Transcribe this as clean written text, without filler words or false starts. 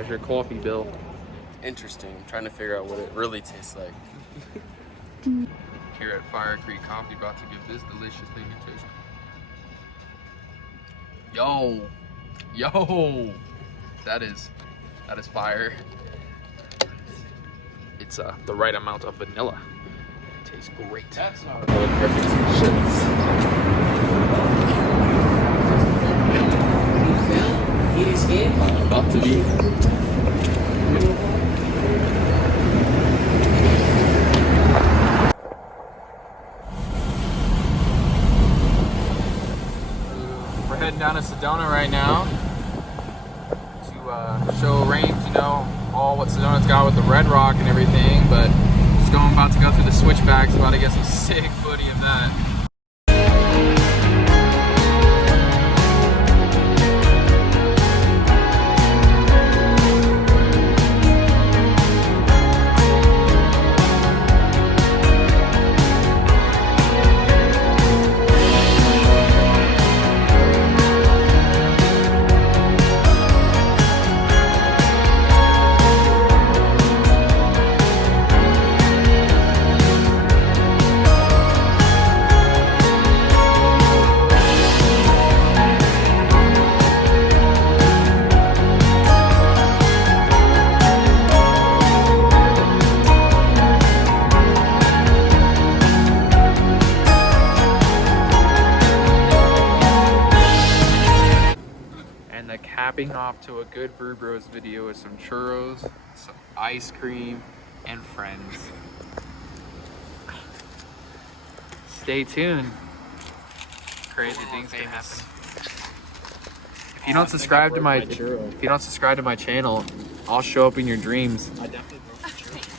How's your coffee, Bill? Interesting. I'm trying to figure out what it really tastes like. Here at Fire Creek Coffee, about to give this delicious thing a taste. Yo, that is fire. It's the right amount of vanilla. It tastes great. That's not really perfect shits. About to be. We're heading down to Sedona right now to show Rames, all what Sedona's got with the Red Rock and everything, but just about to go through the switchbacks, about to get some sick footy of that. Capping off to a good Brew Bros video with some churros, some ice cream, and friends. Stay tuned. Crazy things can happen. If you don't subscribe to my channel, I'll show up in your dreams. I definitely